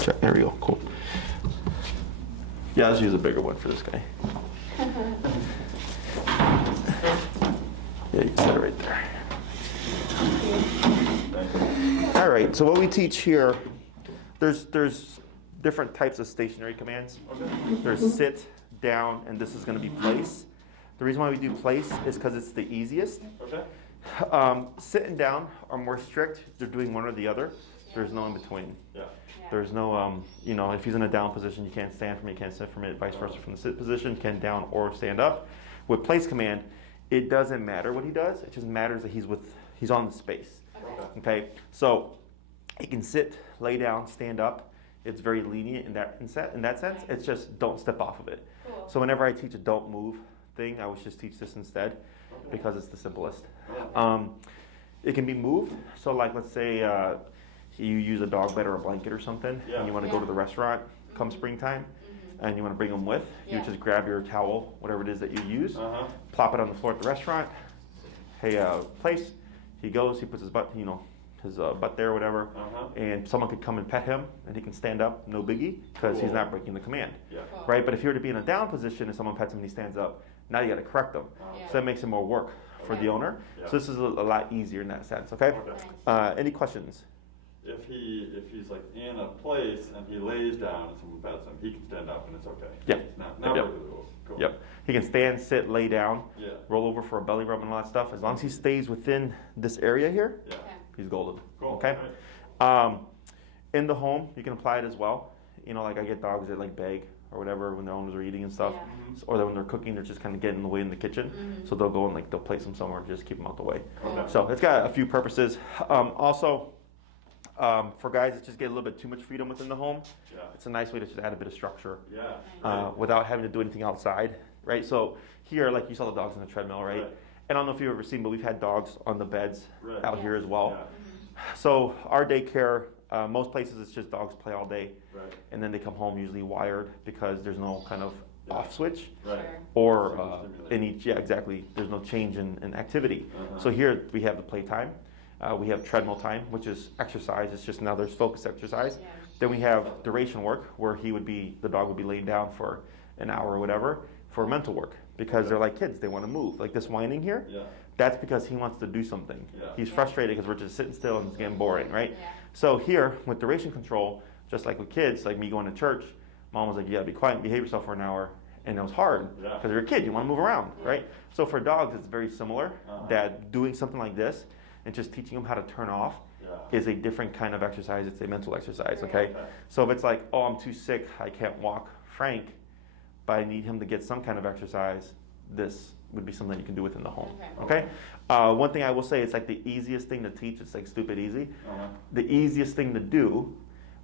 Check. There we go. Cool. Yeah, let's use a bigger one for this guy. Yeah, you can set it right there. All right, so what we teach here, there's different types of stationary commands. Okay. There's sit, down, and this is going to be place. The reason why we do place is because it's the easiest. Okay. Sit and down are more strict. They're doing one or the other. There's no in between. Yeah. There's no, if he's in a down position, you can't stand from it, you can't sit from it, vice versa from the sit position, you can down or stand up. With place command, it doesn't matter what he does, it just matters that he's on the space. Okay? So he can sit, lay down, stand up. It's very lenient in that sense. It's just don't step off of it. Cool. So whenever I teach a don't move thing, I would just teach this instead because it's the simplest. It can be moved. So like let's say you use a dog bed or a blanket or something, and you want to go to the restaurant come springtime, and you want to bring them with, you just grab your towel, whatever it is that you use, plop it on the floor at the restaurant. Hey, place. He goes, he puts his butt, his butt there or whatever, and someone could come and pet him, and he can stand up, no biggie, because he's not breaking the command, right? But if you were to be in a down position and someone pets him and he stands up, now you got to correct them. So that makes it more work for the owner. So this is a lot easier in that sense. Okay. Any questions? If he's like in a place and he lays down and someone pets him, he can stand up and it's okay. Yeah. It's not breaking the rules. Cool. Yep. He can stand, sit, lay down, roll over for a belly rub and all that stuff. As long as he stays within this area here, he's golden. Cool. Okay. Right. In the home, you can apply it as well. Like I get dogs that like beg or whatever when their owners are eating and stuff, or when they're cooking, they're just kind of getting in the way in the kitchen. So they'll go and they'll place them somewhere, just keep them out the way. So it's got a few purposes. Also. For guys that just get a little bit too much freedom within the home, it's a nice way to just add a bit of structure without having to do anything outside, right? So here, like you saw the dogs on the treadmill, right? And I don't know if you've ever seen, but we've had dogs on the beds out here as well. So our daycare, most places it's just dogs play all day, and then they come home usually wired because there's no kind of off switch or any, exactly, there's no change in activity. So here we have the playtime. We have treadmill time, which is exercise. It's just now there's focused exercise. Then we have duration work, where the dog would be laying down for an hour or whatever for mental work, because they're like kids, they want to move. Like this whining here, that's because he wants to do something. He's frustrated because we're just sitting still and it's getting boring, right? So here with duration control, just like with kids, like me going to church, mom was like, you gotta be quiet and behave yourself for an hour. And it was hard because you're a kid, you want to move around, right? So for dogs, it's very similar, that doing something like this and just teaching them how to turn off is a different kind of exercise. It's a mental exercise, okay? So if it's like, oh, I'm too sick, I can't walk Frank, but I need him to get some kind of exercise, this would be something you can do within the home, okay? One thing I will say, it's like the easiest thing to teach. It's like stupid easy. The easiest thing to do,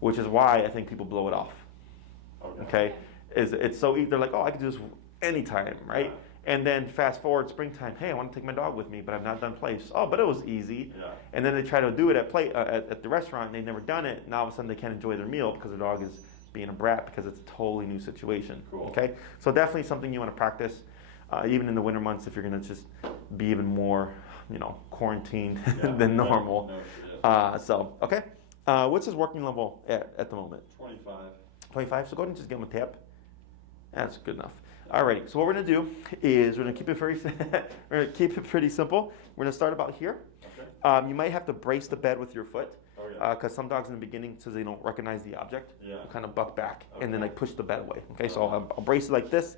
which is why I think people blow it off, okay? Is it's so easy. They're like, oh, I can do this anytime, right? And then fast forward springtime, hey, I want to take my dog with me, but I've not done place. Oh, but it was easy. And then they try to do it at the restaurant, and they've never done it. Now all of a sudden they can't enjoy their meal because their dog is being a brat because it's a totally new situation. Okay, so definitely something you want to practice, even in the winter months if you're going to just be even more, quarantined than normal. So okay, what's his working level at the moment? 25. 25. So go ahead and just give him a tap. That's good enough. Alrighty, so what we're going to do is we're going to keep it pretty simple. We're going to start about here. You might have to brace the bed with your foot because some dogs in the beginning, so they don't recognize the object, will kind of buck back and then push the bed away. Okay, so I'll brace it like this.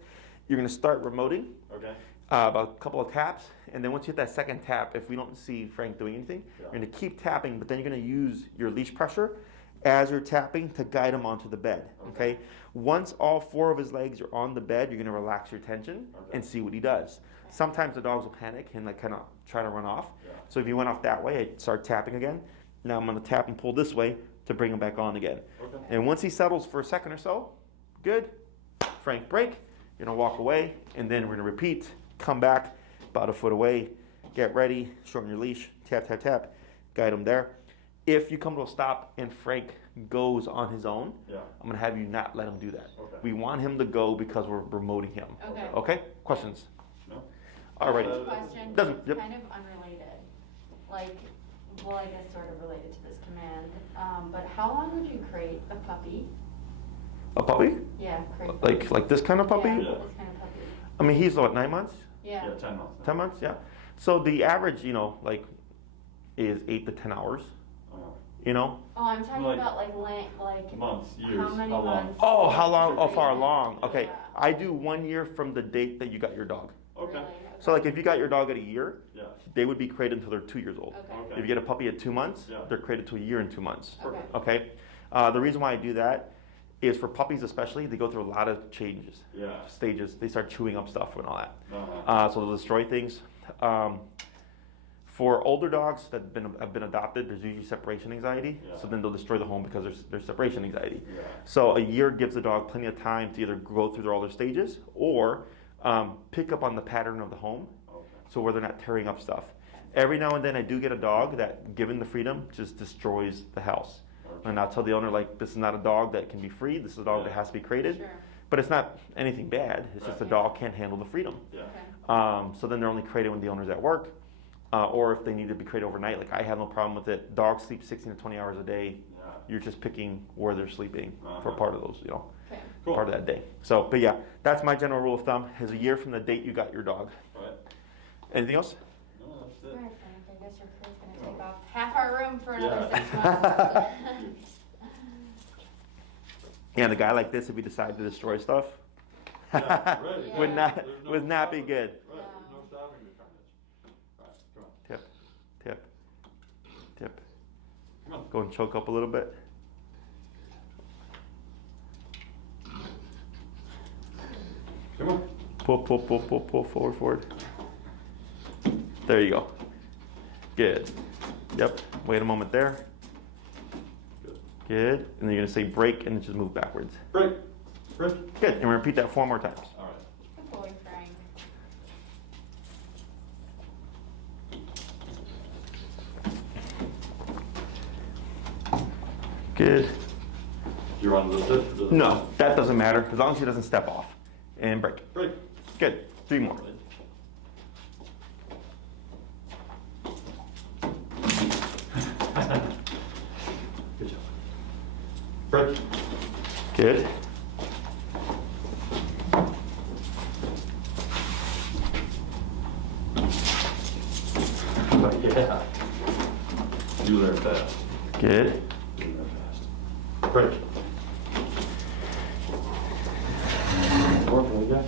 You're going to start remoting, about a couple of taps, and then once you hit that second tap, if we don't see Frank doing anything, you're going to keep tapping, but then you're going to use your leash pressure as you're tapping to guide him onto the bed, okay? Once all 4 of his legs are on the bed, you're going to relax your tension and see what he does. Sometimes the dogs will panic and kind of try to run off. So if he went off that way, I start tapping again. Now I'm going to tap and pull this way to bring him back on again. And once he settles for a second or so, good, Frank break, you're going to walk away, and then we're going to repeat, come back about a foot away, get ready, shorten your leash, tap, tap, tap, guide him there. If you come to a stop and Frank goes on his own, I'm going to have you not let him do that. We want him to go because we're promoting him. Okay? Questions? No. Alrighty. Question, Doesn't, kind of unrelated. Like, well, I guess sort of related to this command, but how long would you crate a puppy? A puppy? Yeah, crate. Like this kind of puppy? Yeah, this kind of puppy. I mean, he's what, 9 months? Yeah. Yeah, 10 months. 10 months, yeah. So the average, like, is 8 to 10 hours. You know? Oh, I'm talking Like about like months, years, how many how long? months? Oh, how long? Oh, far along. Okay. Yeah. I do 1 year from the date that you got your dog. Okay. Really? So like if you got your dog at a year, Yeah. they would be crated until they're 2 years old. Okay. Okay. If you get a puppy at 2 months, Yeah. they're crated to a year and 2 months. Okay. Okay. The reason why I do that is for puppies especially, they go through a lot of changes, Yeah. stages. They start chewing up stuff and all that. Uh-huh. So they'll destroy things. For older dogs that have been adopted, there's usually separation anxiety. Yeah. So then they'll destroy the home because there's separation anxiety. Yeah. So a year gives the dog plenty of time to either go through all their stages or pick up on the pattern of the home. Okay. So where they're not tearing up stuff. Every now and then I do get a dog that, given the freedom, just destroys the house. Okay. And I'll tell the owner, like, this is not a dog that can be freed. This is a dog that has to be crated. Sure. But it's not anything bad. It's just the Right. dog can't handle the freedom. Yeah. Okay. So then they're only crated when the owner's at work. Or if they need to be crated overnight. Like, I have no problem with it. Dogs sleep 16 to 20 hours a day. Yeah. You're just picking where they're sleeping for Uh-huh. part of those, Okay. Cool. part of that day. So, but yeah, that's my general rule of thumb, is a year from the date you got your dog. Right. Anything else? No, that's it. Alright, Frank, I guess your crate's gonna take off half our room for another Yeah. 6 months. Yeah, and a guy like this, if he decided to destroy stuff, Yeah, right, Yeah. would not There's no would not be stopping. good. Right, there's no stopping the carnage. Right, come on. Tip, tip, tip. Come on. Go and choke up a little bit. Come on. Pull, forward. There you go. Good. Yep. Wait a moment there. Good. Good. And then you're gonna say break and then just move backwards. Break. Break. Good. And we're gonna repeat that 4 more times. All right. Good boy, Frank. Good. You want to sit? No, that doesn't matter as long as he doesn't step off. And break. Break. Good. 3 more. Good job. Break. Good. Yeah. You learn fast. Good. You learn fast. Break. More, yeah.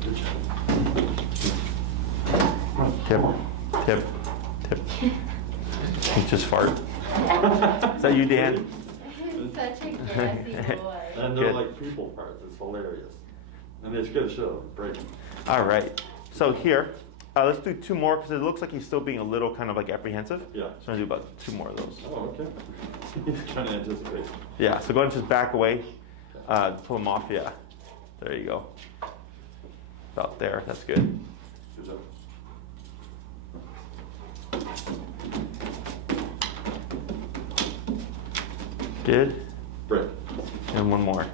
Good job. Come on. Tip. He just fart. Is that you, Dan? Such a gassy boy. And they're Good. like people parts. It's hilarious. And they just get a show. Break. All right. So here, let's do 2 more because it looks like he's still being a little kind of like apprehensive. Yeah. So I'm gonna do about 2 more of those. Oh, okay. He's trying to anticipate. Yeah. So go ahead and just back away. Pull him off. Yeah. There you go. About there. That's good. Good job. Good. Break. And 1 more.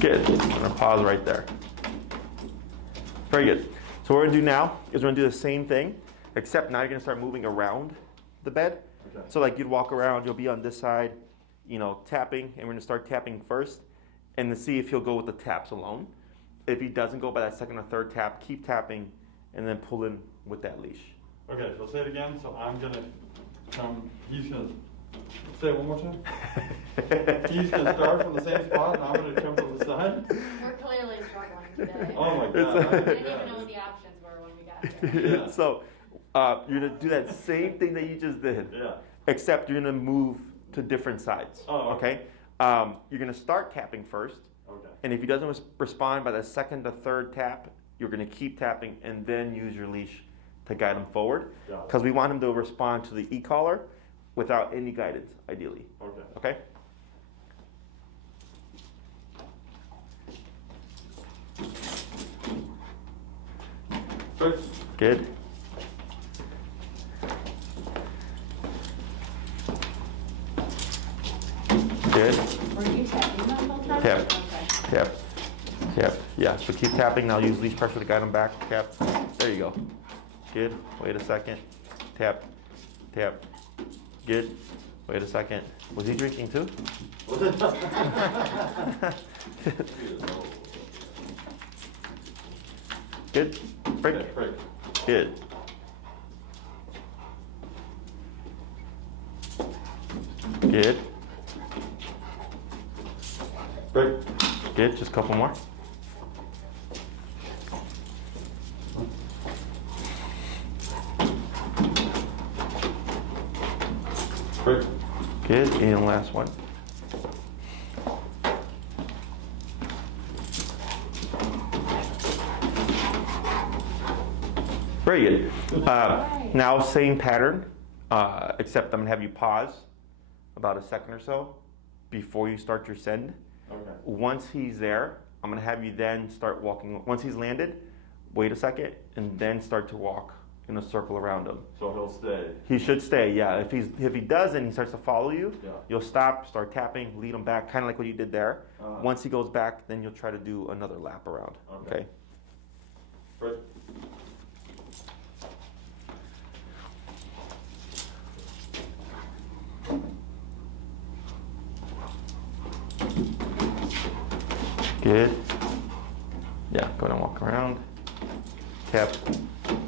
Good. I'm gonna pause right there. Very good. So what we're gonna do now is we're gonna do the same thing, except now you're gonna start moving around the bed. Okay. So like you'd walk around, you'll be on this side, tapping, and we're gonna start tapping first, and to see if he'll go with the taps alone. If he doesn't go by that second or third tap, keep tapping, and then pull in with that leash. Okay, so say it again. So I'm gonna come. He's gonna say it one more time. He's gonna start from the same spot, and I'm gonna come from the side. We're clearly struggling today. Oh my It's- god. I didn't even know what the options were when we got here. Yeah. So you're gonna do that same thing that you just did, Yeah. except you're gonna move to different sides. Oh, okay. You're gonna start tapping first, Okay. and if he doesn't respond by the second to third tap, you're gonna keep tapping and then use your leash to guide him forward, Got it. because we want him to respond to the e-collar without any guidance, ideally. Okay. Okay. Break. Good. Good. Were you tapping the whole time? Tap. Okay. Tap. Tap. Yeah, so keep tapping. Now use leash pressure to guide him back. Tap. There you go. Good. Wait a second. Tap. Tap. Good. Wait a second. Was he drinking too? Good. Break. Break. Good. Good. Break. Good. Just a couple more. Break. Good. And last one. Very good. Now same pattern, except I'm gonna have you pause about a second or so before you start your send. Okay. Once he's there, I'm gonna have you then start walking. Once he's landed, wait a second and then start to walk in a circle around him. So he'll stay. He should stay, yeah. If he doesn't, he starts to follow you. Yeah. You'll stop, start tapping, lead him back, kind of like what you did there. Once he goes back, then you'll try to do another lap around. Okay. Break. Good. Yeah, go ahead and walk around. Tap.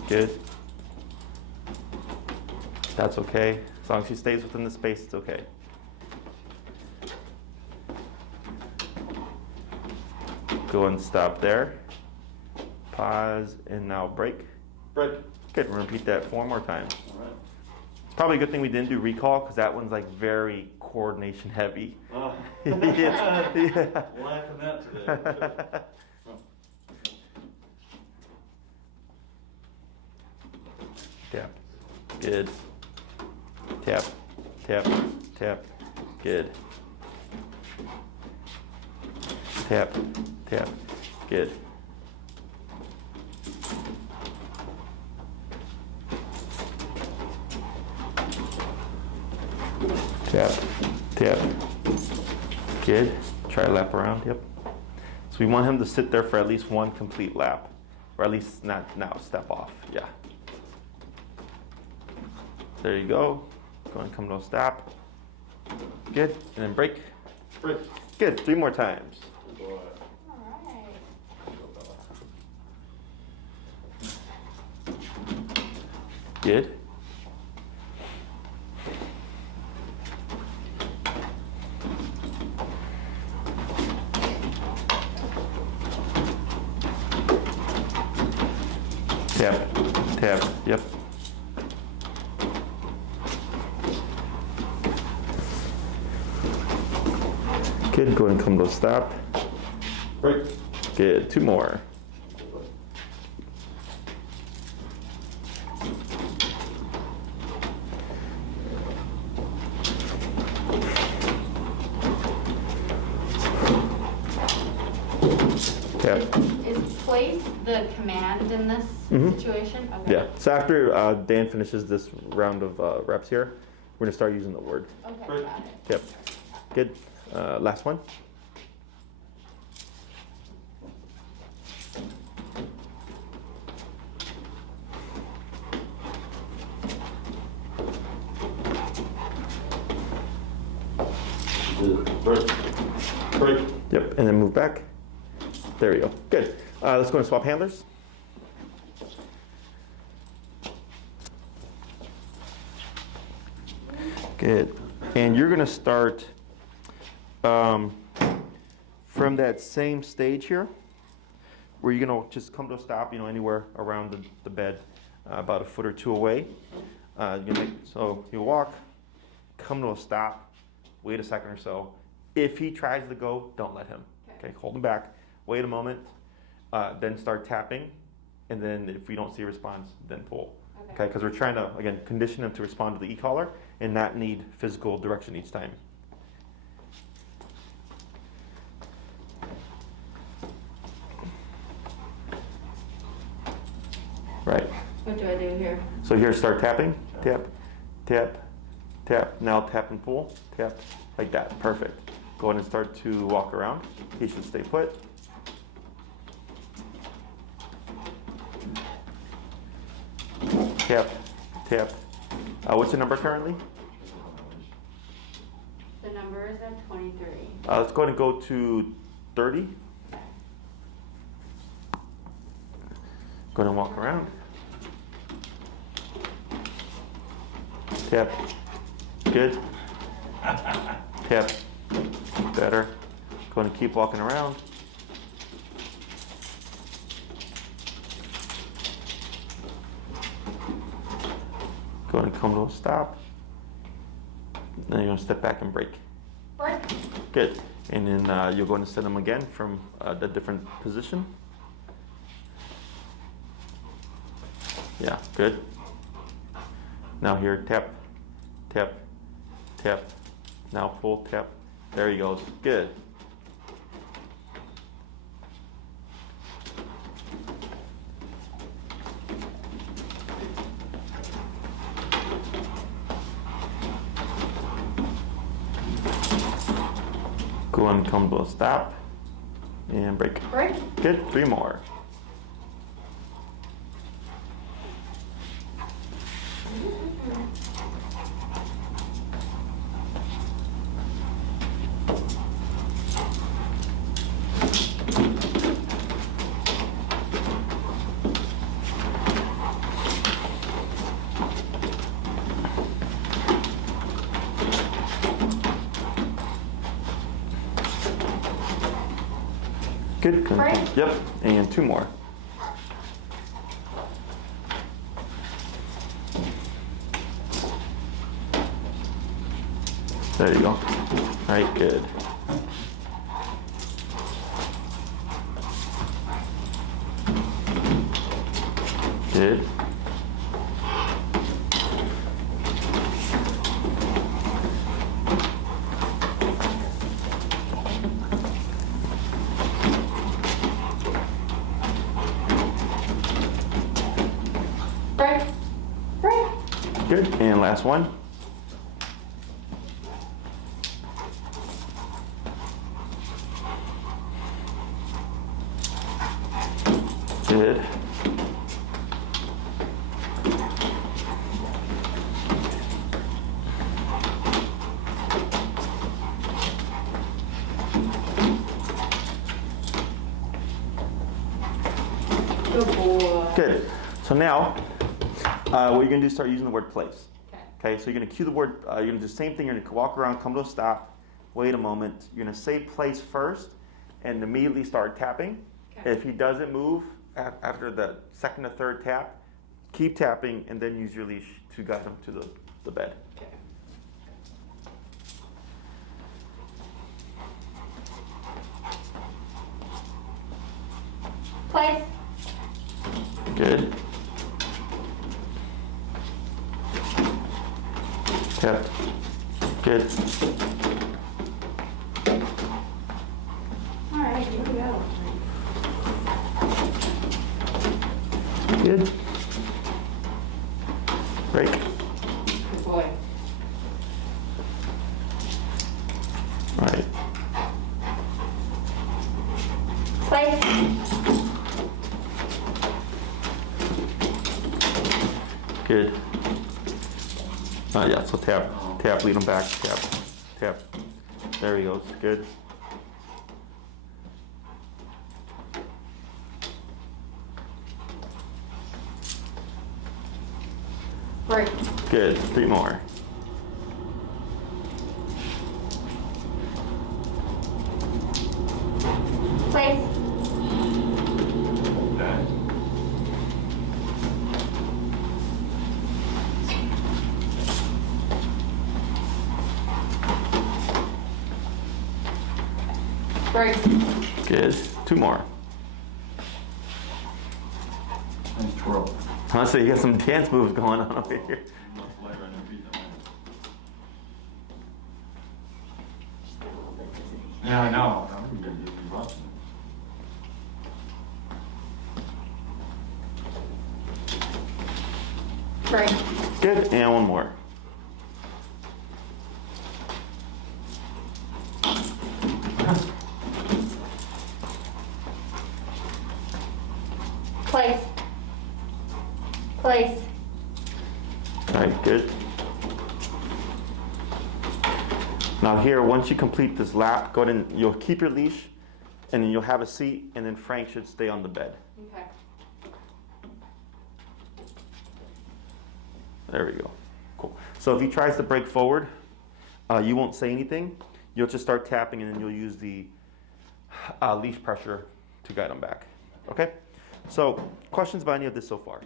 Good. That's okay. As long as he stays within the space, it's okay. Go and stop there. Pause and now break. Break. Good. We're gonna repeat that 4 more times. All right. It's probably a good thing we didn't do recall because that one's like very coordination heavy. Yeah. Yeah. Lacking that today. Tap. Good. Tap. Tap. Tap. Good. Tap. Tap. Good. Tap. Tap. Good. Try a lap around. Yep. So we want him to sit there for at least 1 complete lap. Or at least not now, step off. Yeah. There you go. Go and come to a stop. Good. And then break. Break. Good. 3 more times. Good boy. Good. Tap. Tap. Yep. Good. Go ahead and come to a stop. Break. Good. 2 more. Tap. Is place the command in this situation? Okay. Yeah. So after Dan finishes this round of reps here, we're gonna start using the word. Okay, got it. Yep. Good. Last one. Break. Break. Yep. And then move back. There we go. Good. Let's go and swap handlers. Good. And you're gonna start from that same stage here, where you're gonna just come to a stop, anywhere around the bed, about a foot or 2 away. So you walk, come to a stop, wait a second or so. If he tries to go, don't let him. Okay, hold him back. Wait a moment, then start tapping, and then if we don't see a response, then pull. Okay, because we're trying to, again, condition him to respond to the e-collar and not need physical direction each time. Right. What do I do here? So here, start tapping. Tap, tap, tap. Now tap and pull. Tap, like that. Perfect. Go ahead and start to walk around. He should stay put. tap, tap. What's the number currently? The number is at 23. Let's go ahead and go to 30. Go ahead and walk around. Tap. Good. Tap. Better. Go ahead and keep walking around. Go ahead and come to a stop. Then you're going to step back and brake. Break. Good. And then you're going to set them again from the different position. Yeah, good. Now here, tap, tap, tap. Now pull, tap. There he goes. Good. Go and come to a stop and brake. Break. Good. 3 more. Good. Right. Yep. And 2 more. There you go. All right, good. Good. Break. Break. Good. And last one. Good. Good boy. Good. So now, what you're gonna do is start using the word place. Okay. Okay, so you're gonna cue the word, you're gonna do the same thing, you're gonna walk around, come to a stop, wait a moment, you're gonna say place first, and immediately start tapping. Okay. If he doesn't move after the second or third tap, keep tapping and then use your leash to guide him to the bed. Okay. Place. Good. Tap. Good. All right, here we go. Good. Break. Good boy. All right. Place. Good. Yeah, so tap, tap, lead him back, tap, tap. There he goes. Good. Break. Good. 3 more. Place. Break. Good. 2 more. Nice twirl. Honestly, you got some dance moves going on over here. Yeah, I know. I'm gonna get you watching. Break. Good. And 1 more. Place. Place. All right, good. Now here, once you complete this lap, go ahead and you'll keep your leash, and then you'll have a seat, and then Frank should stay on the bed. Okay. There we go. Cool. So if he tries to break forward, you won't say anything. You'll just start tapping, and then you'll use the leash pressure to guide him back. Okay? So questions about any of this so far?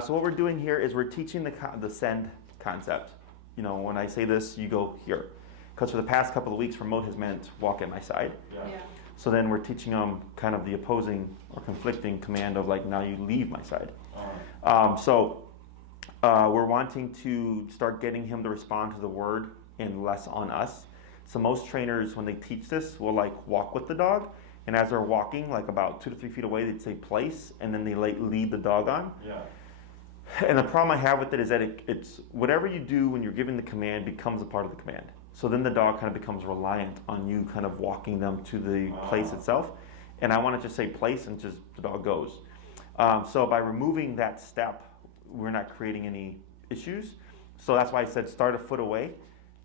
So what we're doing here is we're teaching the send concept. You know, when I say this, you go here. Because for the past couple of weeks, remote has meant walk at my side. Yeah. So then we're teaching them kind of the opposing or conflicting command of like, now you leave my side. We're wanting to start getting him to respond to the word and less on us. So most trainers, when they teach this, will like walk with the dog. And as they're walking, like about 2 to 3 feet away, they'd say place, and then they like lead the dog on. Yeah. And the problem I have with it is that it's whatever you do when you're giving the command becomes a part of the command. So then the dog kind of becomes reliant on you kind of walking them to the place itself. And I want to just say place and just the dog goes. So by removing that step, we're not creating any issues. So that's why I said start a foot away,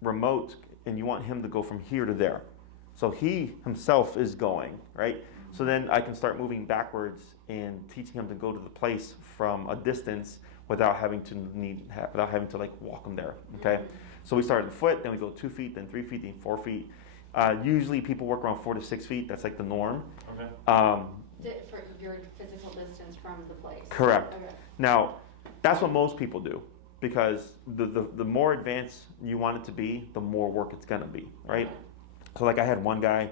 remote, and you want him to go from here to there. So he himself is going, right? So then I can start moving backwards and teaching him to go to the place from a distance without having to like walk him there. Okay. So we start at the foot, then we go 2 feet, then 3 feet, then 4 feet. Usually people work around 4 to 6 feet. That's like the norm. Okay. For your physical distance from the place. Correct. Okay. Now, that's what most people do, because the more advanced you want it to be, the more work it's gonna be, right? Okay. So like I had one guy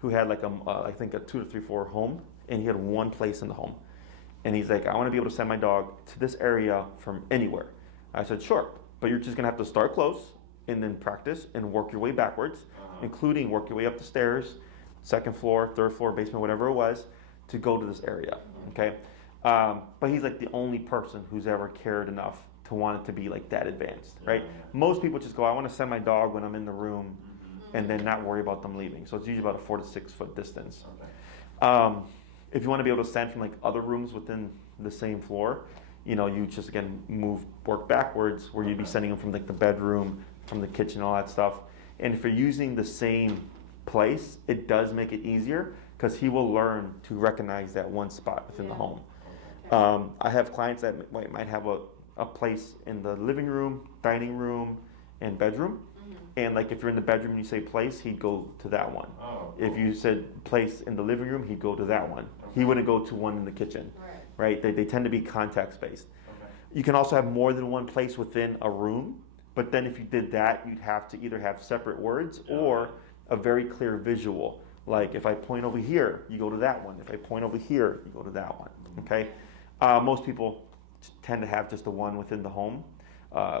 who had like I think a 2 to 3 floor home, and he had one place in the home. And he's like, I want to be able to send my dog to this area from anywhere. I said, sure, but you're just going to have to start close and then practice and work your way backwards, including work your way up the stairs, 2nd floor, 3rd floor, basement, whatever it was, to go to this area, okay? But he's like the only person who's ever cared enough to want it to be like that advanced, right? Most people just go, I want to send my dog when I'm in the room and then not worry about them leaving. So it's usually about a 4 to 6 foot distance. If you want to be able to send from like other rooms within the same floor, you know, you just again work backwards, where you'd be sending them from like the bedroom, from the kitchen, all that stuff. And if you're using the same place, it does make it easier because he will learn to recognize that one spot within the home. I have clients that might have a place in the living room, dining room, and bedroom. And like if you're in the bedroom and you say place, he'd go to that one. Cool. If you said place in the living room, he'd go to that one. Okay. He wouldn't go to one in the kitchen. Right? They tend to be context based. Okay. You can also have more than one place within a room, but then if you did that, you'd have to either have separate words or a very clear visual. Like if I point over here, you go to that one. If I point over here, you go to that one. Okay? Most people tend to have just the one within the home,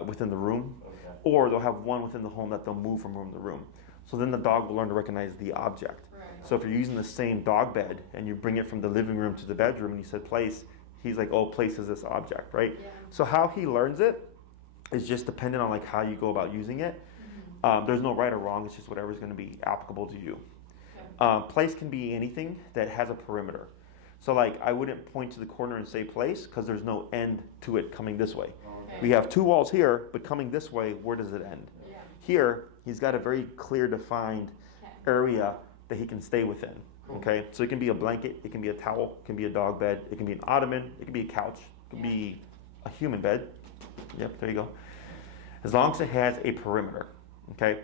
within the room. Or they'll have one within the home that they'll move from room to room. So then the dog will learn to recognize the object. Right. So if you're using the same dog bed and you bring it from the living room to the bedroom and you said place, he's like, oh, place is this object, right? Yeah. So how he learns it is just dependent on like how you go about using it. Mm-hmm. There's no right or wrong, it's just whatever's gonna be applicable to you. Okay. Place can be anything that has a perimeter. So like I wouldn't point to the corner and say place because there's no end to it coming this way. We have 2 walls here, but coming this way, where does it end? Yeah. Here, he's got a very clear defined area that he can stay within. Cool. Okay, so it can be a blanket, it can be a towel, it can be a dog bed, it can be an ottoman, it can be a couch, it can be a human bed. Yep, there you go. As long as it has a perimeter. Okay,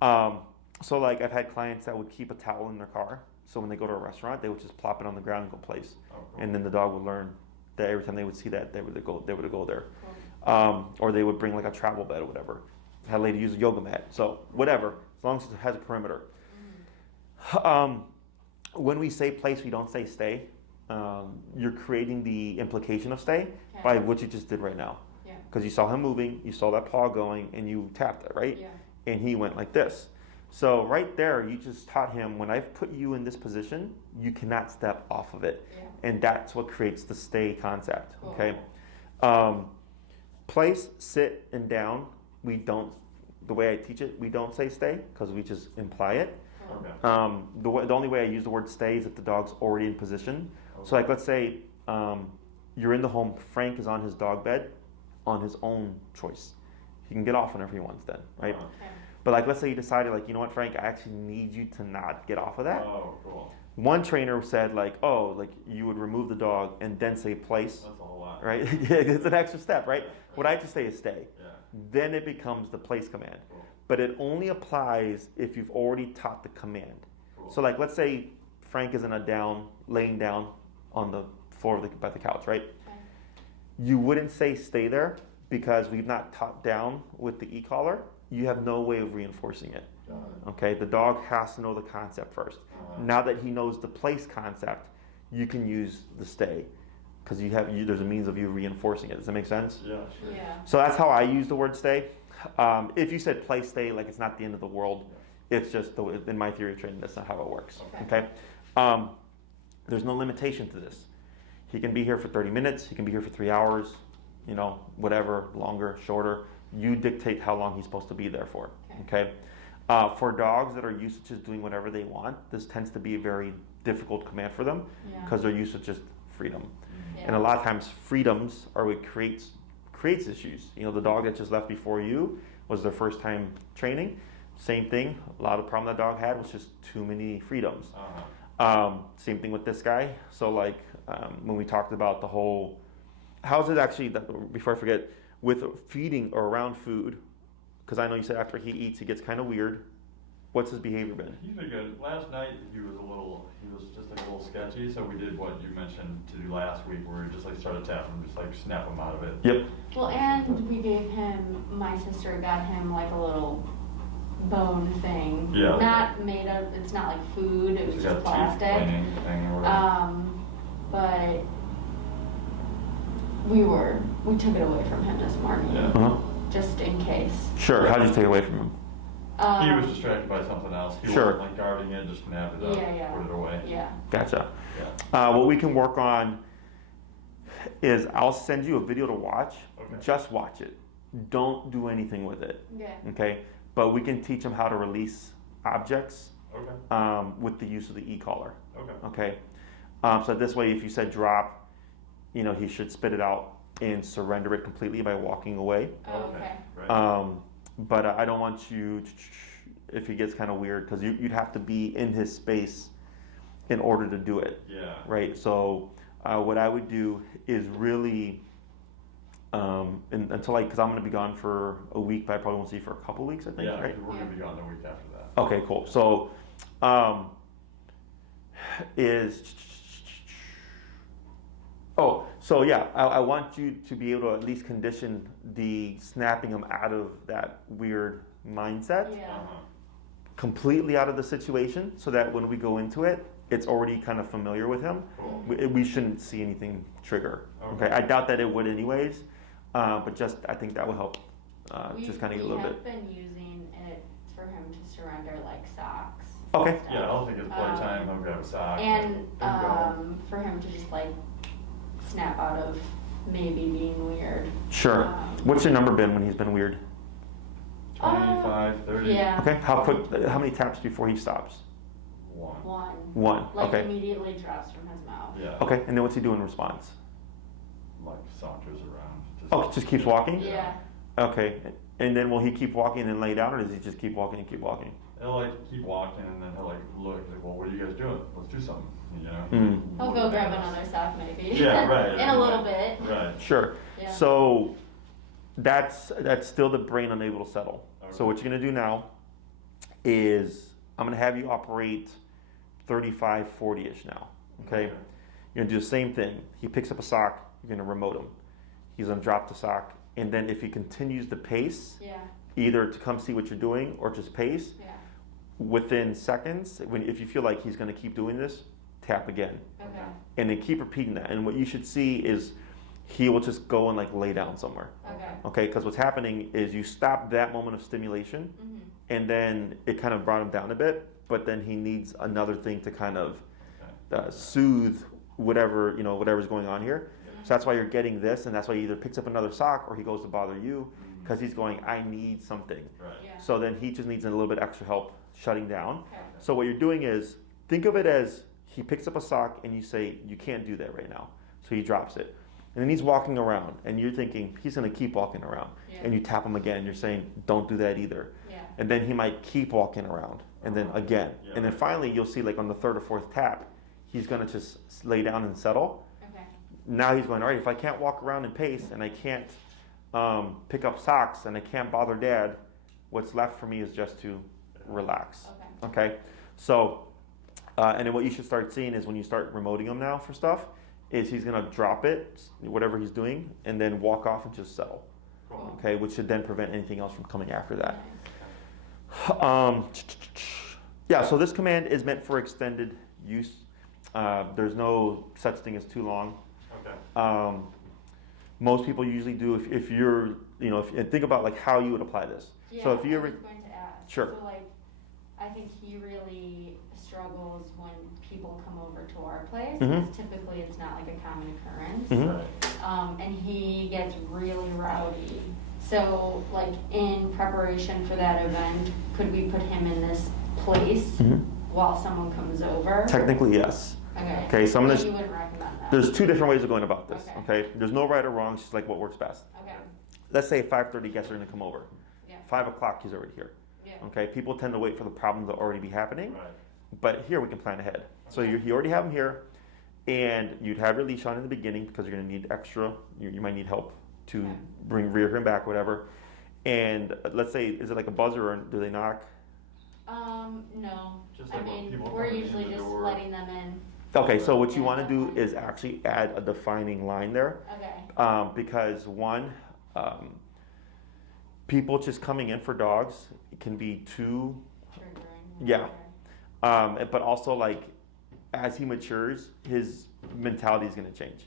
so like I've had clients that would keep a towel in their car, so when they go to a restaurant, they would just plop it on the ground and go place, and then the dog would learn that every time they would see that, they would go there. Cool. Or they would bring like a travel bed or whatever. Had a lady use a yoga mat. So whatever, as long as it has a perimeter. When we say place, we don't say stay. You're creating the implication of stay by what you just did right now. Because you saw him moving, you saw that paw going, and you tapped it, right? Yeah. And he went like this. So right there, you just taught him, when I've put you in this position, you cannot step off of it. Yeah. And that's what creates the stay concept, cool. Okay? Place, sit, and down, we don't, the way I teach it, we don't say stay because we just imply it. Okay. The only way I use the word stay is if the dog's already in position. Okay. So like let's say you're in the home, Frank is on his dog bed, on his own choice. He can get off whenever he wants then, right? Uh-huh. Okay. But like, let's say you decided, like, you know what, Frank, I actually need you to not get off of that. Oh, cool. One trainer said, like, oh, like you would remove the dog and then say place, That's a whole lot. right? Yeah, it's an extra step, right? What I just say is stay. Yeah. Then it becomes the place command. Cool. But it only applies if you've already taught the command. Cool. So like, let's say Frank is in a down, laying down on the floor of by the couch, right? Okay. You wouldn't say stay there because we've not taught down with the e-collar. You have no way of reinforcing it. Got it. Okay, the dog has to know the concept first. Now that he knows the place concept, you can use the stay because there's a means of you reinforcing it. Does that make sense? Yeah, sure. Yeah. So that's how I use the word stay. If you said play stay, like it's not the end of the world. It's just in my theory of training, that's not how it works. Okay. Okay. There's no limitation to this. He can be here for 30 minutes. He can be here for 3 hours. You know, whatever, longer, shorter. You dictate how long he's supposed to be there for. Okay. For dogs that are used to just doing whatever they want, this tends to be a very difficult command for them Yeah. because they're used to just freedom. Yeah. And a lot of times, freedoms are what creates issues. You know, the dog that just left before you was their first time training. Same thing. A lot of problem that dog had was just too many freedoms. Same thing with this guy. So like when we talked about the whole, how's it actually, before I forget, with feeding or around food, because I know you said after he eats, he gets kind of weird. What's his behavior been? He's been good. Last night he was just like a little sketchy. So we did what you mentioned to do last week, where we just like started tapping him, just like snap him out of it. Yep. Well, and we gave him, my sister got him like a little bone thing. Yeah. Not made of, it's not like food, it was He's just got teeth plastic. cleaning thing or whatever. But we took it away from him this morning. Yeah. Uh-huh. Just in case. Sure. How did you take it away from him? He was distracted by something else. He Sure. wasn't like guarding it, just snapped it up, Yeah, yeah. put it away. Yeah. Gotcha. Yeah. What we can work on is I'll send you a video to watch. Okay. Just watch it. Don't do anything with it. Yeah. Okay. But we can teach them how to release objects Okay. with the use of the e-collar. Okay. Okay. So this way, if you said drop, you know, he should spit it out and surrender it completely by walking away. Oh, okay. Right. But I don't want you, if he gets kind of weird, because you'd have to be in his space in order to do it. Yeah. Right. So what I would do is really, until because I'm going to be gone for a week, but I probably won't see you for a couple weeks, I think. Yeah. Right. We're gonna be gone the week after that. Okay. Cool. So so yeah, I want you to be able to at least condition the snapping him out of that weird mindset, Yeah. Uh-huh. completely out of the situation, so that when we go into it, it's already kind of familiar with him. Cool. We shouldn't see anything trigger. Okay. Okay. I doubt that it would anyways, but just I think that will help. Just kind of get a little We bit. have been using it for him to surrender like socks. Okay. and stuff. Yeah, I don't think it's playtime. He'll grab a sock. And go. for him to just like snap out of maybe being weird. Sure. What's your number been when he's been weird? 25, 30. Yeah. Okay. How many taps before he stops? One. One. Like Okay. immediately drops from his mouth. Yeah. Okay. And then what's he do in response? Like saunters around. Oh, just keeps walking? Yeah. Okay. And then will he keep walking and then lay down, or does he just keep walking and keep walking? He'll like keep walking and then he'll like look like, well, what are you guys doing? Let's do something. You know. Mm. He'll go grab another sock maybe. Yeah, right. In a little bit. Right. Sure. Yeah. So that's still the brain unable to settle. Okay. So what you're going to do now is I'm going to have you operate 35, 40-ish now. Okay? You're going to do the same thing. He picks up a sock, you're going to remote him. He's going to drop the sock, and then if he continues the pace, Yeah. either to come see what you're doing or just pace, Yeah. within seconds, if you feel like he's going to keep doing this, tap again. Okay. And then keep repeating that. And what you should see is he will just go and like lay down somewhere. Okay. Okay, because what's happening is you stop that moment of stimulation, Mhm. and then it kind of brought him down a bit, but then he needs another thing to kind of soothe whatever's going on here. So that's why you're getting this, and that's why he either picks up another sock or he goes to bother you, because he's going, I need something. Right. Yeah. So then he just needs a little bit extra help shutting down. Okay. So what you're doing is, think of it as he picks up a sock and you say, you can't do that right now. So he drops it. And then he's walking around, and you're thinking, he's going to keep walking around. Yeah. And you tap him again, you're saying, don't do that either. Yeah. And then he might keep walking around, and then again. Yeah. And then finally, you'll see, like on the third or fourth tap, he's going to just lay down and settle. Okay. Now he's going, all right, if I can't walk around and pace, and I can't pick up socks, and I can't bother dad, what's left for me is just to relax. Okay? So, and then what you should start seeing is when you start remoting him now for stuff, is he's going to drop it, whatever he's doing, and then walk off and just settle. Cool. Okay, which should then prevent anything else from coming after that. Nice. Yeah, so this command is meant for extended use. There's no such thing as too long. Okay. Most people usually do if you're, and think about like how you would apply this. Yeah, So if you I ever, was going to ask. Sure. So like, I think he really struggles when people come over to our place, Mhm. because typically it's not like a common occurrence. Mhm. Right. And he gets really rowdy. So like in preparation for that event, could we put him in this place Mhm. while someone comes over? Technically, yes. Okay. Okay, so I'm But gonna- you wouldn't recommend that? There's two different ways of going about this. Okay. Okay, there's no right or wrong. It's just like what works best. Okay, Let's say 5:30 guests are going to come over. yeah, 5 o'clock, he's already here. yeah. Okay, people tend to wait for the problem to already be happening. Right. But here we can plan ahead. So you already have them here, and you'd have your leash on in the beginning because you're going to need extra. You might need help to Okay. rear him back, whatever. And let's say, is it like a buzzer or do they knock? No. Just I like when mean, people we're come in usually the just door. letting them in. Okay, so what you Yeah, want to do okay. is actually add a defining line there, Okay. because one, people just coming in for dogs can be too. Triggering. Yeah. But also, like, as he matures, his mentality is going to change.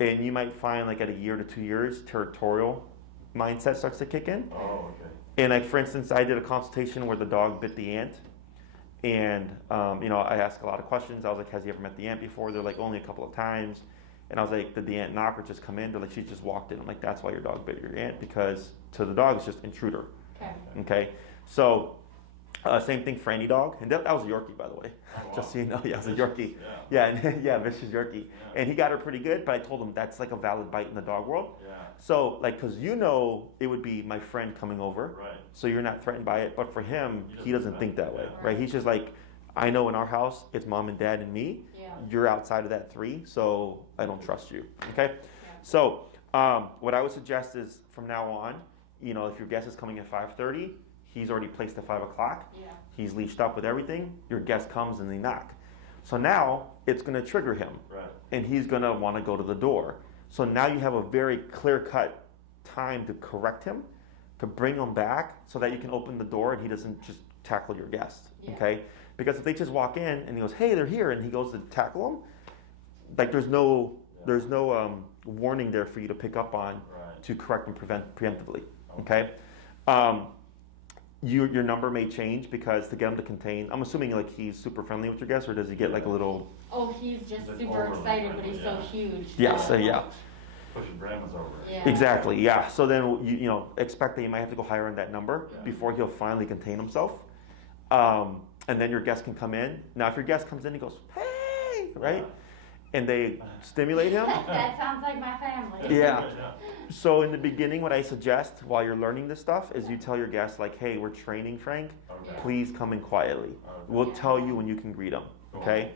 And you might find, like, at a year to 2 years, territorial mindset starts to kick in. Oh, okay. And, like, for instance, I did a consultation where the dog bit the ant. And, I asked a lot of questions. I was like, has he ever met the ant before? They're like, only a couple of times. And I was like, did the ant knock or just come in? They're like, she just walked in. I'm like, that's why your dog bit your ant, because to the dog, it's just intruder. Okay. Okay? So, same thing for any dog. And that was a Yorkie, by the way. Oh, wow. Just so you know, yeah, it was a Yorkie. Yeah. Yeah, and, yeah, vicious Yorkie. Yeah. And he got her pretty good, but I told him that's like a valid bite in the dog world. Yeah. So, like, because it would be my friend coming over. Right. So you're not threatened by it. But for him, He he doesn't think that way, yeah. right? He's just like, I know in our house, it's mom and dad and me. Yeah. You're outside of that 3, so I don't trust you, okay? Yeah. So what I would suggest is from now on, if your guest is coming at 5:30, he's already placed at 5 o'clock. Yeah. He's leashed up with everything. Your guest comes and they knock. So now it's going to trigger him. Right. And he's going to want to go to the door. So now you have a very clear-cut time to correct him, to bring him back so that you can open the door and he doesn't just tackle your guest, Yeah. okay? Because if they just walk in and he goes, hey, they're here, and he goes to tackle them, like there's no warning there for you to pick up on Right. to correct and prevent preemptively, okay? Your number may change because to get him to contain, I'm assuming like he's super friendly with your guests, or does he get like a little? Oh, he's just He's super overly excited, but he's so friendly, huge. Yes, that- yeah. Pushing grandmas over. Yeah. Exactly, yeah. So then you expect that you might have to go higher on that number Yeah. before he'll finally contain himself. And then your guest can come in. Now, if your guest comes in and goes, hey, right? And they stimulate him. That sounds like my family. Yeah. So in the beginning, what I suggest while you're learning this stuff is you tell your guests like, hey, we're training Frank. Okay. Please come in quietly. Okay. We'll tell you when you can greet him, okay?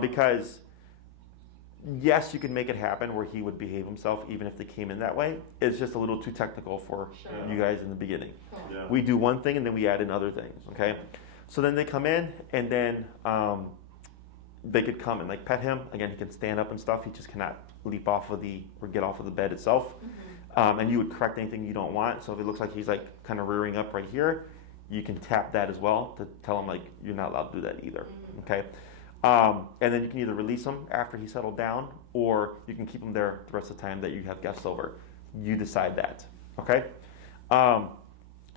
Because yes, you can make it happen where he would behave himself even if they came in that way. It's just a little too technical for Sure. you guys in the beginning. Cool. Yeah. We do one thing and then we add in other things, okay? So then they come in and then they could come and like pet him. Again, he can stand up and stuff. He just cannot leap off of or get off of the bed itself. And you would correct anything you don't want. So if it looks like he's like kind of rearing up right here, you can tap that as well to tell him like you're not allowed to do that either, okay? And then you can either release him after he settled down, or you can keep him there the rest of the time that you have guests over. You decide that, okay?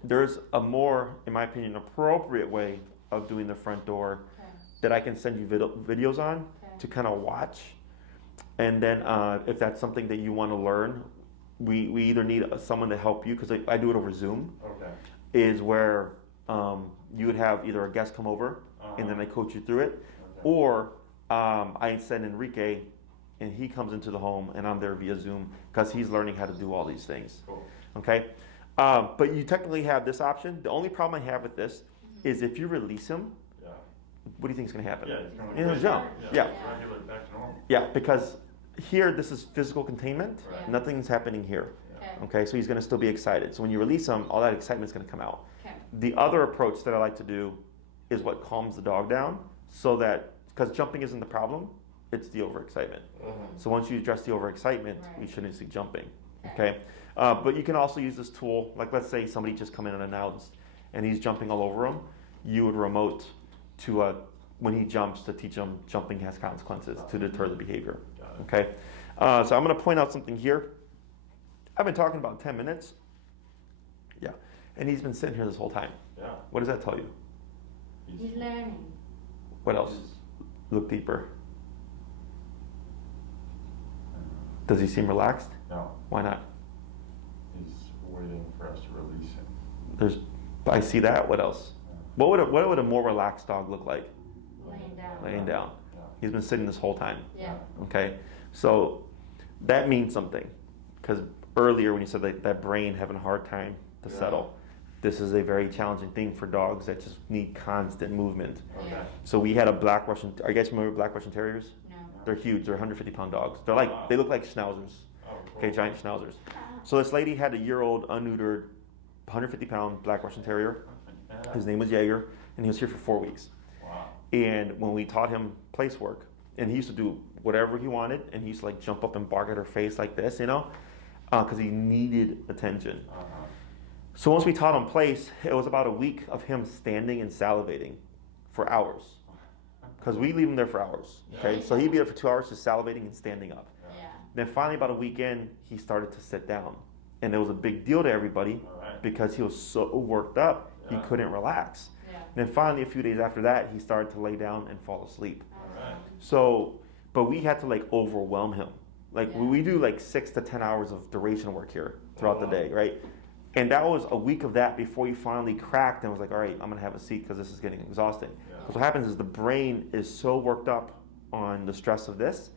There's a more, in my opinion, appropriate way of doing the front door Okay. that I can send you videos on Okay. to kind of watch. And then if that's something that you want to learn, we either need someone to help you, because I do it over Zoom, Okay. is where you would have either a guest come over and then I coach you through it, or I send Enrique and he comes into the home, and I'm there via Zoom because he's learning how to do all these things. Cool. Okay, but you technically have this option. The only problem I have with this is if you release him, what do you think is going to happen? Yeah, he's He's going to jump. Yeah. Regular back to normal. Yeah, because here this is physical containment. Right. Nothing's happening here. Okay. Okay, so he's going to still be excited. So when you release him, all that excitement's going to come out. Okay. The other approach that I like to do is what calms the dog down, so that because jumping isn't the problem, it's the overexcitement. So once you address the overexcitement, we shouldn't see jumping. Okay, but you can also use this tool. Like let's say somebody just come in unannounced and he's jumping all over him. You would remote to when he jumps to teach him jumping has consequences to deter the behavior. Okay, so I'm going to point out something here. I've been talking about 10 minutes. Yeah, and he's been sitting here this whole time. Yeah. What does that tell you? He's learning. What else? Look deeper. Does he seem relaxed? No. Why not? He's waiting for us to release him. I see that. What else? What would a more relaxed dog look like? Laying down. Laying down. Yeah. He's been sitting this whole time. Yeah. Okay, so that means something, because earlier when you said that brain having a hard time to settle, this is a very challenging thing for dogs that just need constant movement. Okay. So we had a black Russian. Are you guys familiar with black Russian terriers? No. They're huge. They're 150-pound dogs. They're like they look like schnauzers. Oh, cool. Okay, giant schnauzers. So this lady had a year-old unneutered, 150-pound black Russian terrier. Yeah. His name was Jaeger, and he was here for 4 weeks. Wow. And when we taught him place work, and he used to do whatever he wanted, and he used to like jump up and bark at her face like this, because he needed attention. So once we taught him place, it was about a week of him standing and salivating for hours, because we leave him there for hours. Okay, so he'd be there for 2 hours just salivating and standing up. Yeah. Then finally, about a week in, he started to sit down, and it was a big deal to everybody because he was so worked up he couldn't relax. Yeah. Then finally, a few days after that, he started to lay down and fall asleep. Right. So, but we had to like overwhelm him. Like we do like 6 to 10 hours of duration work here throughout the day, right? And that was a week of that before he finally cracked and was like, all right, I'm gonna have a seat because this is getting exhausting. Because what happens is the brain is so worked up on the stress of this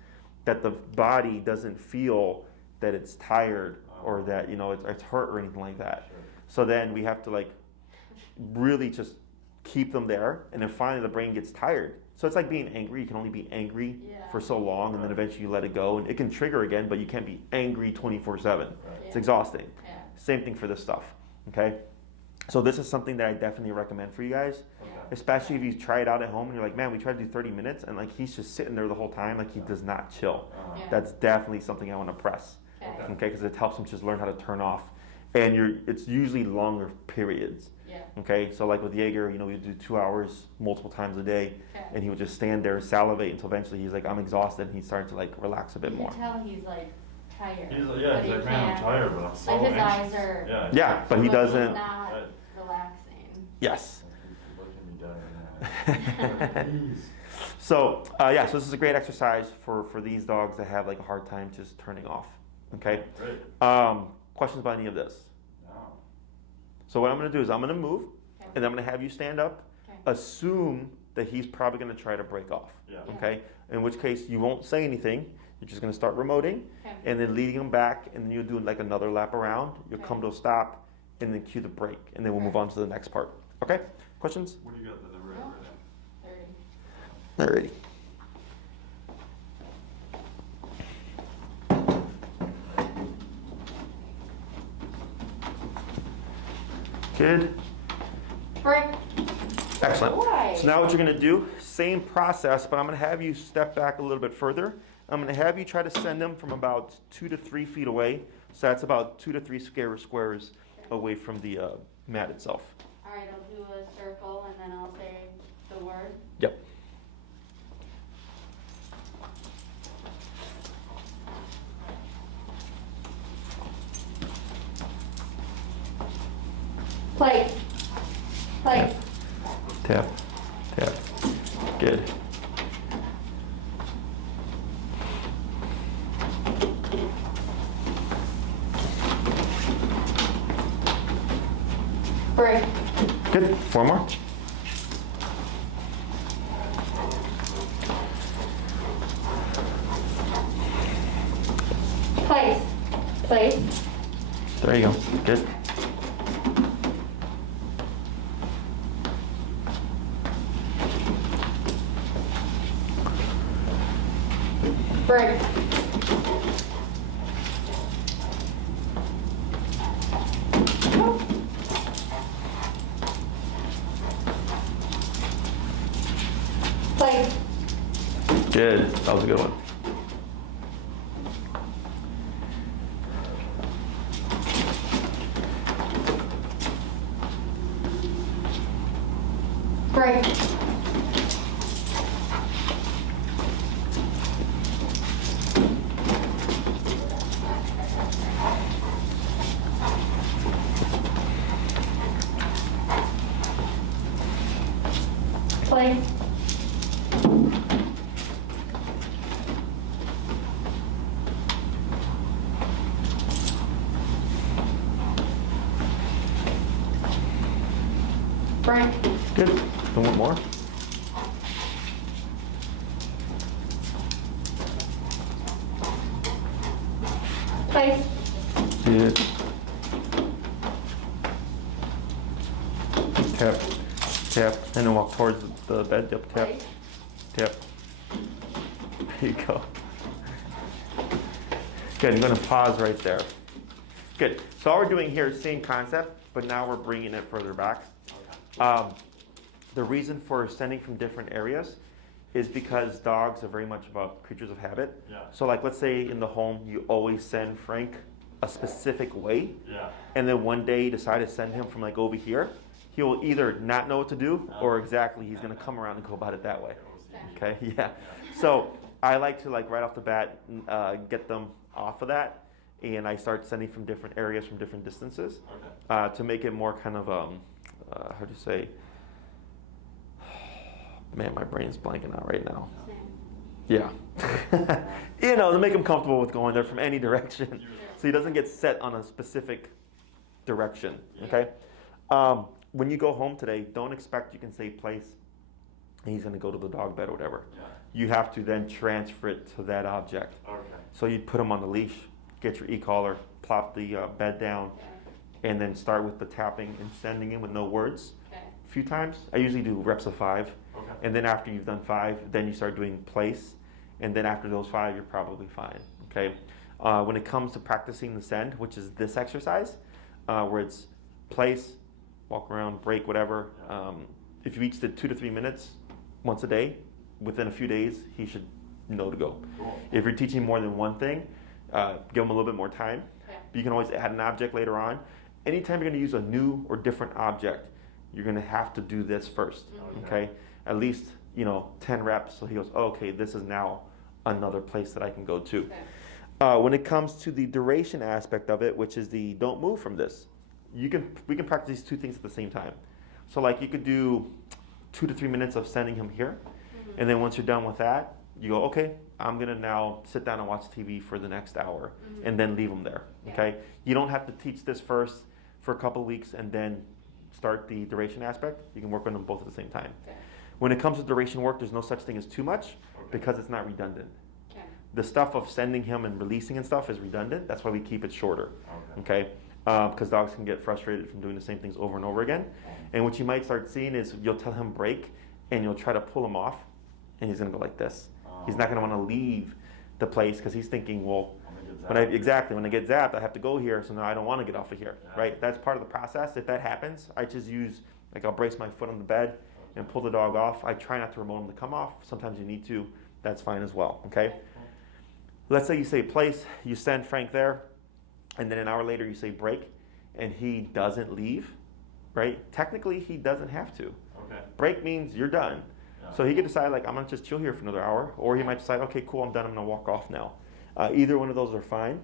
that the body doesn't feel that it's tired or that it's hurt or anything like that. Sure. So then we have to like really just keep them there, and then finally the brain gets tired. So it's like being angry. You can only be angry for so long, and then eventually you let it go, and it can trigger again, but you can't be angry 24/7. It's exhausting. Yeah. Same thing for this stuff. Okay, so this is something that I definitely recommend for you guys, especially if you try it out at home and you're like, man, we tried to do 30 minutes, and like he's just sitting there the whole time, like he does not chill. Yeah. That's definitely something I want to press. Okay, because it helps him just learn how to turn off, and it's usually longer periods. Yeah. Okay, so like with Jaeger, we do 2 hours multiple times a day, and he would just stand there and salivate until eventually he's like, I'm exhausted, and he's starting to like relax a bit more. You can tell he's like tired. He's but like, he man, I'm can't- tired, but I'm so Like his anxious. eyes are. Yeah, but he like, doesn't. He's not relaxing. Yes. He's looking me dead in the eye. So so this is a great exercise for these dogs that have like a hard time just turning off. Okay. Great. Questions about any of this? No. So what I'm going to do is I'm going to move, and I'm going to have you stand up. Okay. Assume that he's probably going to try to break off. Yeah. Okay. In which case you won't say anything. You're just going to start remoting, and then leading him back, and then you'll do like another lap around. You'll come to a stop, and then cue the break, and then we'll move on to the next part. Okay. Questions? What do you got that they're ready No. 30. Alrighty. Good. Break. Excellent. Boy. So now what you're going to do, same process, but I'm going to have you step back a little bit further. I'm going to have you try to send them from about 2 to 3 feet away. So that's about 2 to 3 squares away from the mat itself. All right, I'll do a circle and then I'll say the word. Yep. Place. Place. Tap. Tap. Good. Break. Good. 4 more. Place. Place. There you go. Good. Break. Place. Good. That was a good one. Break. Place. Break. Good. One more. Place. Good. Tap. Tap. And then walk towards the bed. Yep. Tap. Place. Tap. There you go. Good. I'm going to pause right there. Good. So all we're doing here is same concept, but now we're bringing it further back. The reason for sending from different areas is because dogs are very much about creatures of habit. Yeah. So like, let's say in the home, you always send Frank a specific way. Yeah. And then one day you decide to send him from like over here. He'll either not know what to do or exactly he's going to come around and go about it that way. Okay, yeah. So I like to like right off the bat get them off of that. And I start sending from different areas, from different distances to make it more kind of, how do you say, man, my brain's blanking out right now. Yeah. You know, to make him comfortable with going there from any direction. So he doesn't get set on a specific direction, okay? When you go home today, don't expect you can say place and he's gonna go to the dog bed or whatever. Yeah. You have to then transfer it to that object. Okay. So you put him on the leash, get your e-collar, plop the bed down, and then start with the tapping and sending him with no words. A few times. I usually do reps of 5. Okay. And then after you've done 5, then you start doing place. And then after those 5, you're probably fine. Okay. When it comes to practicing the send, which is this exercise, where it's place, walk around, break, whatever. If you each did 2 to 3 minutes once a day, within a few days, he should know to go. Cool. If you're teaching more than one thing, give him a little bit more time. You can always add an object later on. Anytime you're going to use a new or different object, you're going to have to do this first. Okay? At least, 10 reps. So he goes, oh, okay, this is now another place that I can go to. When it comes to the duration aspect of it, which is the don't move from this, we can practice these two things at the same time. So like you could do 2 to 3 minutes of sending him here. And then once you're done with that, you go, okay, I'm going to now sit down and watch TV for the next hour and then leave him there. Okay? You don't have to teach this first for a couple of weeks and then start the duration aspect. You can work on them both at the same time. When it comes to duration work, there's no such thing as too much because it's not redundant. The stuff of sending him and releasing and stuff is redundant. That's why we keep it shorter. Okay? Because dogs can get frustrated from doing the same things over and over again. And what you might start seeing is you'll tell him break and you'll try to pull him off and he's going to go like this. He's not going to want to leave the place because he's thinking, well, when I get zapped, I have to go here, so now I don't want to get off of here, right? That's part of the process. If that happens, I just use, I'll brace my foot on the bed and pull the dog off. I try not to remote him to come off. Sometimes you need to. That's fine as well, okay? Let's say you say place, you send Frank there, and then an hour later you say break, and he doesn't leave, right? Technically, he doesn't have to. Break means you're done. So he could decide, like, I'm going to just chill here for another hour, or he might decide, okay, cool, I'm done, I'm going to walk off now. Either one of those are fine.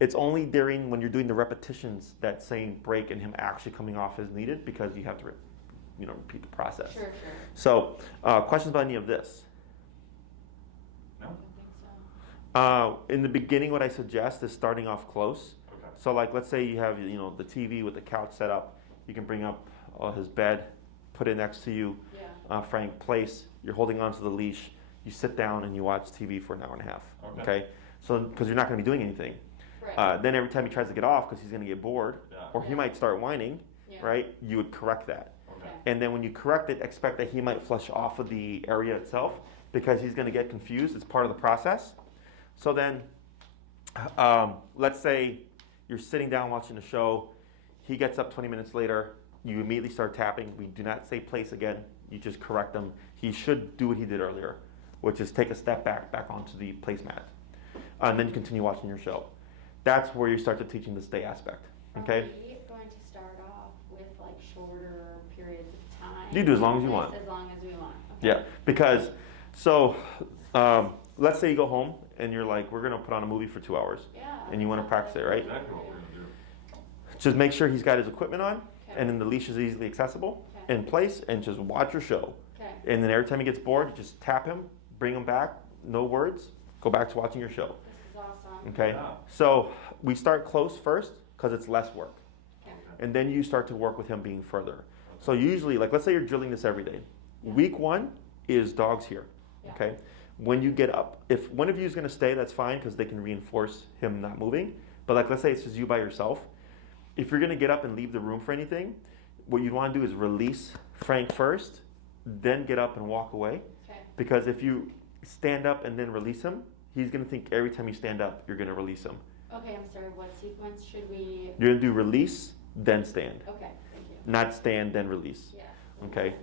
It's only during when you're doing the repetitions that saying break and him actually coming off is needed because you have to repeat the process. Sure. So questions about any of this? No? I think so. In the beginning, what I suggest is starting off close. So like, let's say you have the TV with the couch set up. You can bring up his bed, put it next to you. Frank, place. You're holding onto the leash. You sit down and you watch TV for an hour and a half. Okay? So because you're not going to be doing anything. Right. Then every time he tries to get off because he's going to get bored, or he might start whining, right? You would correct that. Okay. And then when you correct it, expect that he might flush off of the area itself because he's going to get confused. It's part of the process. So then, let's say you're sitting down watching a show. He gets up 20 minutes later. You immediately start tapping. We do not say place again. You just correct him. He should do what he did earlier, which is take a step back onto the placemat. And then you continue watching your show. That's where you start to teaching the stay aspect. Okay? Are we going to start off with like shorter periods of time? You do as long as you want. As long as we want. Okay. Yeah, because, so let's say you go home and you're like, we're going to put on a movie for 2 hours. Yeah. And you want to practice it, right? Exactly what we're gonna do. Just make sure he's got his equipment on, Okay. and then the leash is easily accessible Okay. in place, and just watch your show. Okay. And then every time he gets bored, you just tap him, bring him back, no words, go back to watching your show. This is awesome. Okay? Yeah. So we start close first because it's less work. Okay. And then you start to work with him being further. So usually, like let's say you're drilling this every day. Yeah. Week 1 is dogs here. Yeah. Okay? When you get up, if one of you is going to stay, that's fine because they can reinforce him not moving. But like let's say it's just you by yourself. If you're going to get up and leave the room for anything, what you'd want to do is release Frank first, then get up and walk away. Okay. Because if you stand up and then release him, he's going to think every time you stand up, you're going to release him. Okay, I'm sorry, what sequence should we? You're going to do release, then stand. Okay, thank you. Not stand, then release. Yeah. Okay? Okay.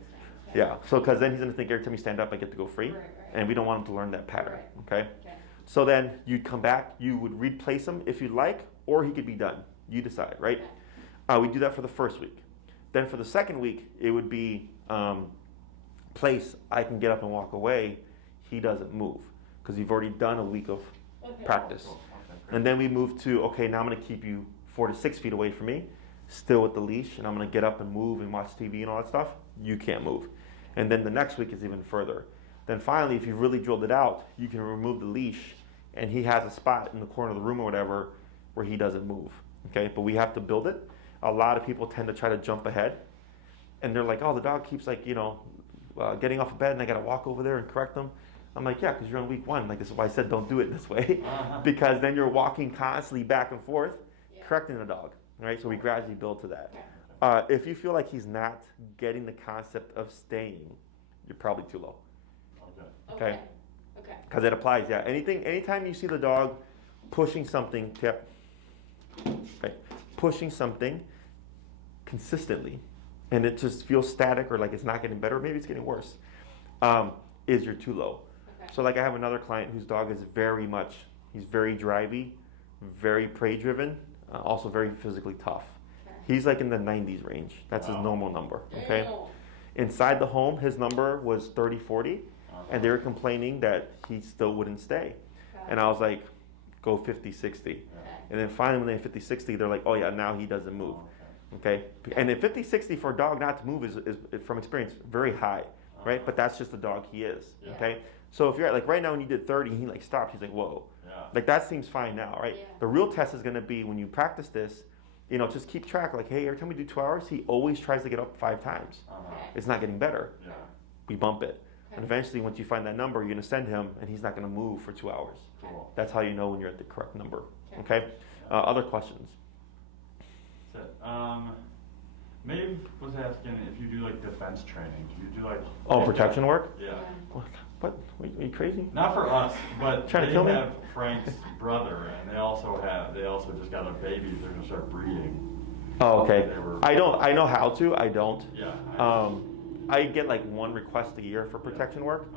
Yeah, so because then he's going to think every time you stand up, I get to go free. Right, right. And we don't want him to learn that pattern. Right. Okay? Okay. So then you'd come back, you would replace him if you'd like, or he could be done. You decide, right? Okay. We do that for the first week. Then for the second week, it would be place, I can get up and walk away, he doesn't move. Because you've already done a week of Okay. practice. Cool. Okay, great. And then we move to, okay, now I'm going to keep you 4 to 6 feet away from me, still with the leash, and I'm going to get up and move and watch TV and all that stuff. You can't move. And then the next week is even further. Then finally, if you've really drilled it out, you can remove the leash, and he has a spot in the corner of the room or whatever where he doesn't move. Okay, but we have to build it. A lot of people tend to try to jump ahead, and they're like, oh, the dog keeps like, getting off of bed, and I got to walk over there and correct them. I'm like, yeah, because you're on week 1. Like, this is why I said don't do it this way. Because then you're walking constantly back and forth, Yeah. correcting the dog. Right? So we gradually build to that. Okay. If you feel like he's not getting the concept of staying, you're probably too low. Okay. Okay. Okay. Because it applies, yeah. Anytime you see the dog pushing something, pushing something consistently, and it just feels static or like it's not getting better, maybe it's getting worse, is you're too low. Okay. So like I have another client whose dog is he's very drivey, very prey driven, also very physically tough. Okay. He's like in the 90s range. That's his Wow. normal number, okay? Ew. Inside the home, his number was 30, 40, and they were complaining that he still wouldn't stay. Okay. And I was like, go 50, 60. Okay. And then finally when they hit 50, 60, they're like, oh yeah, now he doesn't move. Oh, Okay? And then 50, 60 for a dog not to move is from experience, very high, right? But that's just the dog he is, Yeah. okay? So if you're like right now when you did 30, he like stopped, he's like, whoa. Yeah. Like that seems fine now, right? Yeah. The real test is gonna be when you practice this, just keep track, like, hey, every time we do 2 hours, he always tries to get up 5 times. Okay. It's not getting better. Yeah. We bump it. Okay. And eventually, once you find that number, you're gonna send him, and he's not gonna move for 2 hours. Cool. That's how you know when you're at the correct number. Okay. Okay? Other questions? That's it. Maeve was asking if you do like defense training. Do you do like? Oh, protection work? Yeah. What? Are you crazy? Not for us, but Trying to they kill me? have Frank's brother, and they also just got a baby. They're gonna start breeding. Oh, okay. They were- I know how to. I don't. Yeah. I get like 1 request a year for protection work,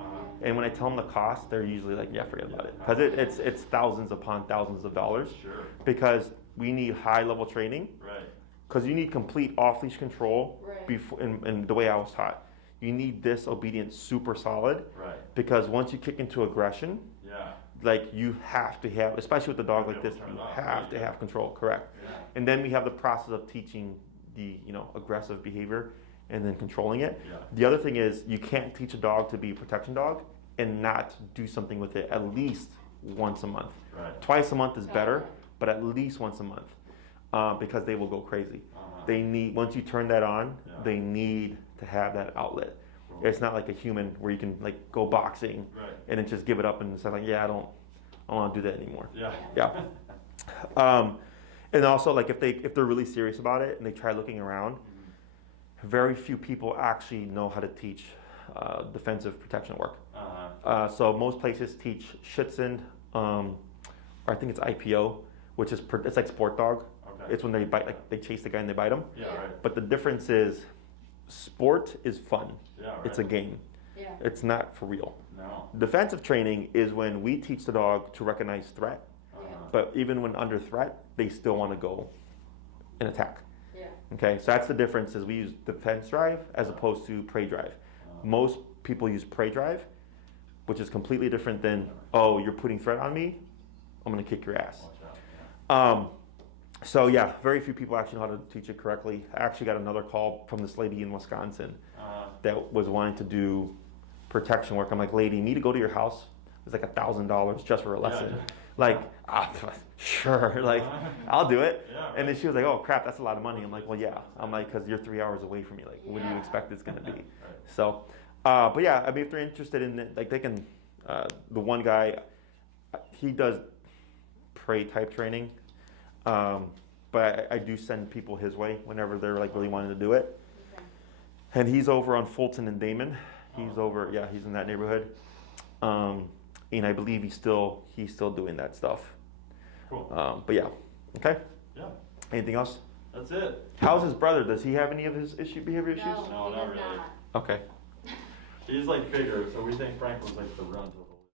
and when I tell them the cost, they're usually like, yeah, forget about it, because it's thousands upon thousands of dollars. Sure. Because we need high level training. Right. Because you need complete off-leash control Right. before, and the way I was taught. You need this obedience super solid, Right. because once you kick into aggression, Yeah. like you have to have, especially with a dog Be like able this, to turn you it off, have right? to have control, correct. Yeah. And then we have the process of teaching the aggressive behavior and then controlling it. Yeah. The other thing is you can't teach a dog to be a protection dog and not do something with it at least once a month. Right. Twice a month is better, but at least once a month, because they will go crazy. They need, once you turn that on, Yeah. they need to have that outlet. Cool. It's not like a human where you can like go boxing Right. and then just give it up and say like, yeah, I don't want to do that anymore. Yeah. Yeah. And also, like if they're really serious about it and they try looking around, very few people actually know how to teach defensive protection work. So most places teach Schutzen, or I think it's IPO, which is it's like sport dog. Okay. It's when they bite, like they chase the guy and they bite him. Yeah, right. But the difference is, sport is fun. Yeah, right. It's a game. Yeah. It's not for real. No. Defensive training is when we teach the dog to recognize threat, but even when under threat, they still want to go and attack. Yeah. Okay, so that's the difference. Is we use defense drive as opposed to prey drive. Most people use prey drive, which is completely different than, oh, you're putting threat on me, I'm gonna kick your ass. So yeah, very few people actually know how to teach it correctly. I actually got another call from this lady in Wisconsin that was wanting to do protection work. I'm like, lady, you need to go to your house. It's like $1,000 just for a lesson. Yeah. Like, sure, like, I'll do it. Yeah, right. And then she was like, oh crap, that's a lot of money. I'm like, well, yeah. I'm like, because you're 3 hours away from me. Like, what do you expect it's gonna be? Right. So, but yeah, I mean, if they're interested in it, like they can, the one guy, he does prey type training. But I do send people his way whenever they're like really wanting to do it. Okay. And he's over on Fulton and Damon. He's over, yeah, he's in that neighborhood. And I believe he's still doing that stuff. Cool. But yeah, okay. Yeah. Anything else? That's it. How's his brother? Does he have any of his behavior issues? No, he not does really. not. Okay. He's like bigger, so we think Franklin's like the runt of